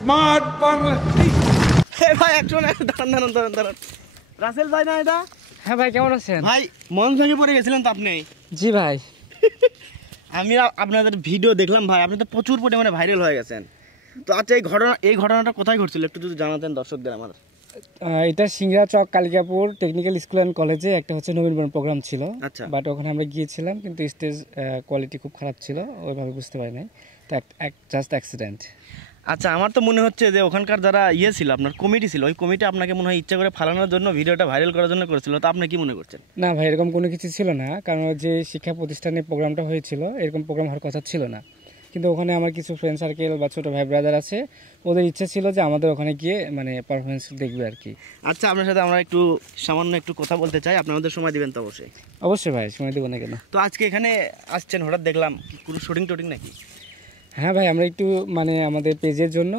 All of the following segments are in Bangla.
স্মার্ট বাংলা। ভাই একজন দাঁড়ান। রাসেল ভাই না এটা? হ্যাঁ ভাই, কেমন আছেন? ভাই মন ভেঙে পড়ে গেছিলেন তো আপনি? জি ভাই। আমি আপনাদের ভিডিও দেখলাম ভাই, আপনি তো প্রচুর পরিমাণে ভাইরাল হয়ে গেছেন। তো আচ্ছা, এই ঘটনাটা কোথায় ঘটছিল একটু যদি জানাতেন দর্শকদের আমার। এটা সিংড়া চক কালিকাপুর টেকনিক্যাল স্কুল অ্যান্ড কলেজে একটা হচ্ছে নবীনবরণ প্রোগ্রাম ছিল। আচ্ছা। বাট ওখানে আমরা গিয়েছিলাম, কিন্তু স্টেজ কোয়ালিটি খুব খারাপ ছিল, ওইভাবে বুঝতে পারি নাই। তো জাস্ট অ্যাক্সিডেন্ট। আচ্ছা, আমার তো মনে হচ্ছে যে ওখানকার যারা ছিল আপনার কমিটি ছিল, ওই কমিটি আপনাকে মনে হয় ইচ্ছা করে ফালানোর জন্য ভিডিওটা ভাইরাল করার জন্য করেছিল। তো আপনি কি মনে করছেন? না ভাই, এরকম কোনো কিছু ছিল না, কারণ যে শিক্ষা প্রতিষ্ঠানে প্রোগ্রামটা হয়েছিল এরকম প্রোগ্রাম হওয়ার কথা ছিল না। কিন্তু ওখানে আমার কিছু ফ্রেন্ড সার্কেল বা ছোটো ভাই ব্রাদার আছে, ওদের ইচ্ছা ছিল যে আমাদের ওখানে গিয়ে মানে পারফরমেন্স দেখবে আর কি। আচ্ছা, আপনার সাথে আমরা সামান্য একটু কথা বলতে চাই, আপনি আমাদের সময় দিবেন তো? অবশ্যই অবশ্যই ভাই, সময় দেবো না কেন। তো আজকে এখানে আসছেন হঠাৎ দেখলাম, কোনো শুটিং নাকি? হ্যাঁ ভাই, আমরা একটু মানে আমাদের পেজের জন্য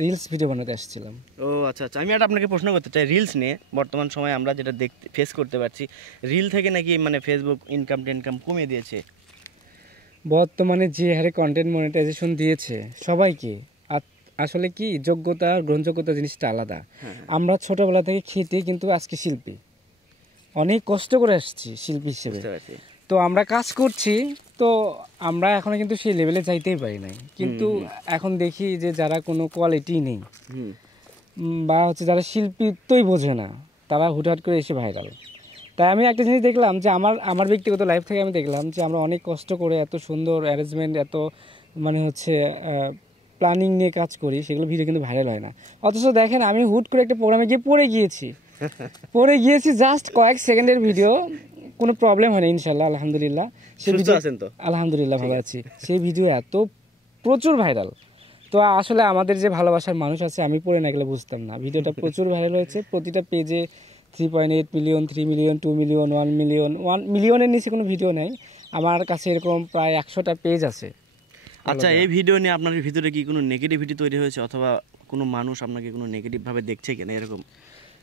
রিলস ভিডিও বানাতে আসছিলাম। ও আচ্ছা, আমি আপনাকে প্রশ্ন করতে চাই রিলস নিয়ে। বর্তমান সময়ে আমরা যেটা ফেস করতে পারছি, রিল থেকে নাকি মানে ফেসবুক ইনকাম কমিয়ে দিয়েছে। বর্তমানে যে হারে কন্টেন্ট মনিটাইজেশন দিয়েছে সবাইকে, আসলে কি যোগ্যতা গ্রহণযোগ্যতা জিনিসটা আলাদা। আমরা ছোটবেলা থেকে খেতে কিন্তু আজকে শিল্পী, অনেক কষ্ট করে আসছি শিল্পী হিসেবে। তো আমরা কাজ করছি, তো আমরা এখনো কিন্তু সেই লেভেলে যাইতেই পারি নাই। কিন্তু এখন দেখি যে যারা কোনো কোয়ালিটি নেই বা হচ্ছে যারা শিল্পীত্বই বোঝে না, তারা হুটহাট করে এসে ভাইরাল। তাই আমি একটা জিনিস দেখলাম যে আমার ব্যক্তিগত লাইফ থেকে আমি দেখলাম যে আমরা অনেক কষ্ট করে এত সুন্দর অ্যারেঞ্জমেন্ট, এত মানে হচ্ছে প্ল্যানিং নিয়ে কাজ করি, সেগুলো ভিডিও কিন্তু ভাইরাল হয় না। অথচ দেখেন, আমি হুট করে একটা প্রোগ্রামে গিয়ে পড়ে গিয়েছি জাস্ট কয়েক সেকেন্ডের ভিডিও, কোনো প্রবলেম হয় না ইনশাল্লাহ, আলহামদুলিল্লাহ। সেই ভিডিও আলহামদুলিল্লাহ ভালো আছি। সেই ভিডিও এত প্রচুর ভাইরাল। তো আসলে আমাদের যে ভালোবাসার মানুষ আছে, আমি পড়ে না গেলে বুঝতাম না। ভিডিওটা প্রচুর ভাইরাল হয়েছে, প্রতিটা পেজে 3.8 মিলিয়ন, 3 মিলিয়ন, 2 মিলিয়ন, 1 মিলিয়ন, 1 মিলিয়নের নিচে কোনো ভিডিও নেই। আমার কাছে এরকম প্রায় 100টা পেজ আছে। আচ্ছা, এই ভিডিও নিয়ে আপনার ভিতরে কি কোনো নেগেটিভিটি তৈরি হয়েছে, অথবা কোনো মানুষ আপনাকে কোনো নেগেটিভভাবে দেখছে কিনা এরকম?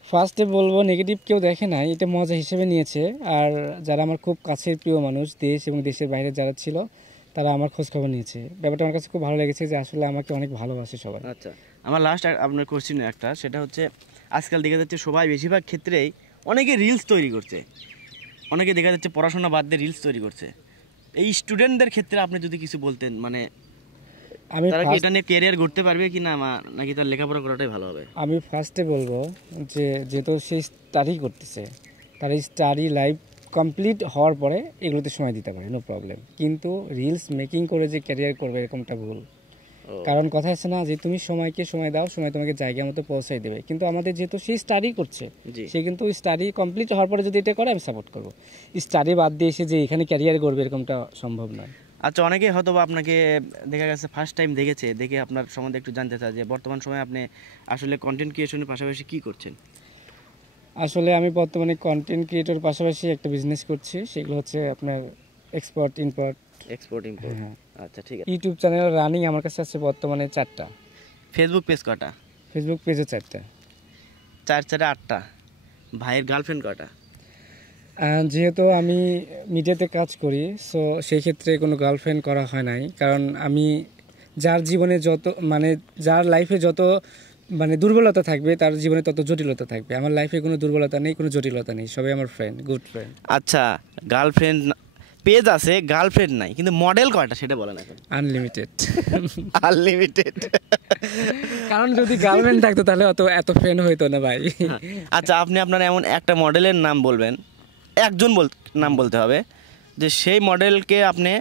ফার্স্টে বলবো নেগেটিভ কেউ দেখে নাই, এটা মজা হিসেবে নিয়েছে। আর যারা আমার খুব কাছের প্রিয় মানুষ, দেশ এবং দেশের বাইরে যারা ছিল, তারা আমার খোঁজখবর নিয়েছে। ব্যাপারটা আমার কাছে খুব ভালো লেগেছে যে আসলে আমাকে অনেক ভালোবাসে সবাই। আচ্ছা, আমার লাস্ট আপনার কোশ্চেন একটা, সেটা হচ্ছে আজকাল দেখা যাচ্ছে সবাই বেশিরভাগ ক্ষেত্রেই অনেকে রিলস তৈরি করছে, অনেকে দেখা যাচ্ছে পড়াশোনা বাদ দিয়ে রিলস তৈরি করছে। এই স্টুডেন্টদের ক্ষেত্রে আপনি যদি কিছু বলতেন, মানে তারা কি এটা নিয়ে ক্যারিয়ার গড়তে পারবে কি না, নাকি তার লেখাপড়া করাটাই ভালো হবে? আমি ফার্স্টে বলবো যে যেহেতু সে স্টাডি করতেছে, তার স্টাডি লাইফ কমপ্লিট হওয়ার পরে এগুলোতে সময় দিতে পারে, নো প্রবলেম। কিন্তু রিলস মেকিং করে যে ক্যারিয়ার করবে, এরকমটা ভুল। কারণ কথা আছে না যে তুমি সময়কে সময় দাও, সময় তোমাকে জায়গা মতো পৌঁছাই দেবে। কিন্তু আমাদের যেহেতু সে স্টাডি করছে, সে কিন্তু স্টাডি কমপ্লিট হওয়ার পরে যদি এটা করে, আমি সাপোর্ট করবো। স্টাডি বাদ দিয়ে এসে যে এখানে ক্যারিয়ার করবে, এরকমটা সম্ভব নয়। আচ্ছা, অনেকে হয়তো আপনাকে দেখা গেছে ফার্স্ট টাইম দেখে আপনার সম্বন্ধে একটু জানতে চায় যে বর্তমান সময়ে আপনি আসলে কন্টেন্ট ক্রিয়েশনের পাশাপাশি কি করছেন? আসলে আমি বর্তমানে কন্টেন্ট ক্রিয়েটর পাশাপাশি একটা বিজনেস করছি, সেগুলো হচ্ছে আপনার এক্সপোর্ট ইম্পোর্ট। হ্যাঁ, আচ্ছা ঠিক আছে। ইউটিউব চ্যানেল রানিং আমার কাছে আছে বর্তমানে 4টা। ফেসবুক পেজ কটা? ফেসবুক পেজে 4টা। 4 8টা। ভাইয়ের গার্লফ্রেন্ড কটা? যেহেতু আমি মিডিয়াতে কাজ করি, সো সেই ক্ষেত্রে কোনো গার্লফ্রেন্ড করা হয় নাই। কারণ আমি যার জীবনে যার লাইফে যত মানে দুর্বলতা থাকবে, তার জীবনে তত জটিলতা থাকবে। আমার লাইফে কোনো দুর্বলতা নেই, কোনো জটিলতা নেই, সবাই আমার ফ্রেন্ড, গুড ফ্রেন্ড। আচ্ছা, গার্লফ্রেন্ড পেজ আছে, গার্লফ্রেন্ড নাই, কিন্তু মডেল কয়টা সেটা বলেন এখন? আনলিমিটেড। কারণ যদি গার্লফ্রেন্ড থাকতো তাহলে এত ফ্রেন্ড হইতো না ভাই। আচ্ছা, আপনি আপনার এমন একটা মডেলের নাম বলবেন, নাম বলতে হবে, যে সেই মডেলকে আপনি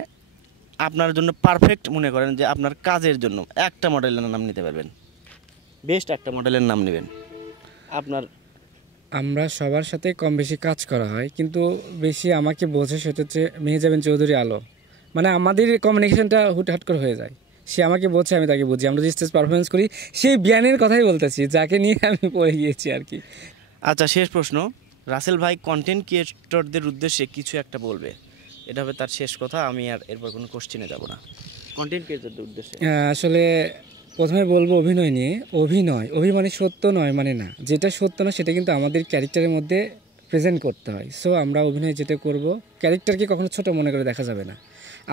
আপনার জন্য পারফেক্ট মনে করেন, যে আপনার কাজের জন্য একটা মডেলের নাম নিতে পারবেন, বেস্ট একটা মডেলের নাম নেবেন আপনার। আমরা সবার সাথে কম বেশি কাজ করা হয়, কিন্তু বেশি আমাকে বোঝে সেটা হচ্ছে মেহেজাবিন চৌধুরী আলো। মানে আমাদের কমিউনিকেশনটা হুটহাট করে হয়ে যায়, সে আমাকে বোঝে, আমি তাকে বুঝি। আমরা যে স্টেজ পারফরমেন্স করি, সেই জ্ঞানের কথাই বলতেছি, যাকে নিয়ে আমি পড়ে গিয়েছি আর কি। আচ্ছা, শেষ প্রশ্ন, রাসেল ভাই কন্টেন্ট ক্রিয়েটরদের উদ্দেশ্যে কিছু একটা বলবে, এটা হবে তার শেষ কথা। আমি আর এরপর কোনো কোশ্চেনে যাব না। কন্টেন্ট ক্রিয়েটরদের উদ্দেশ্যে আসলে প্রথমে বলবো অভিনয় সত্য নয় মানে না, যেটা সত্য না সেটা কিন্তু আমাদের ক্যারেক্টারের মধ্যে প্রেজেন্ট করতে হয়। সো আমরা অভিনয় যেটা করব, ক্যারেক্টারকে কখনো ছোট মনে করে দেখা যাবে না।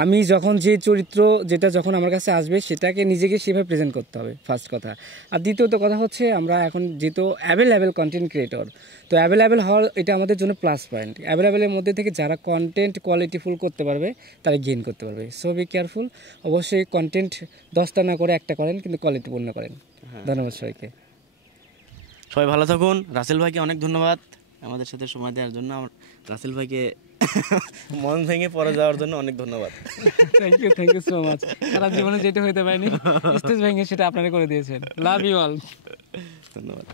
আমি যখন যে চরিত্র যেটা যখন আমার কাছে আসবে সেটাকে নিজেকে সেভাবে প্রেজেন্ট করতে হবে ফার্স্ট কথা। আর দ্বিতীয়ত কথা হচ্ছে আমরা এখন যেহেতু অ্যাভেলেবেল কন্টেন্ট ক্রিয়েটর, তো অ্যাভেলেবেল হওয়ার এটা আমাদের জন্য প্লাস পয়েন্ট। অ্যাভেলেবেলের মধ্যে থেকে যারা কন্টেন্ট কোয়ালিটিফুল করতে পারবে তারা গেইন করতে পারবে। সো বি কেয়ারফুল, অবশ্যই কন্টেন্ট 10টা না করে একটা করেন, কিন্তু কোয়ালিটিপূর্ণ করেন। ধন্যবাদ সবাইকে। সবাই ভালো থাকুন। রাসেল ভাইকে অনেক ধন্যবাদ আমাদের সাথে সময় দেওয়ার জন্য। রাসেল ভাইকে মন ভেঙে পড়ে যাওয়ার জন্য অনেক ধন্যবাদ। Thank you so much. সারা জীবনে যেটা হইতে পারেনি স্টেজ ভেঙে সেটা আপনারা করে দিয়েছেন। Love you all. ধন্যবাদ।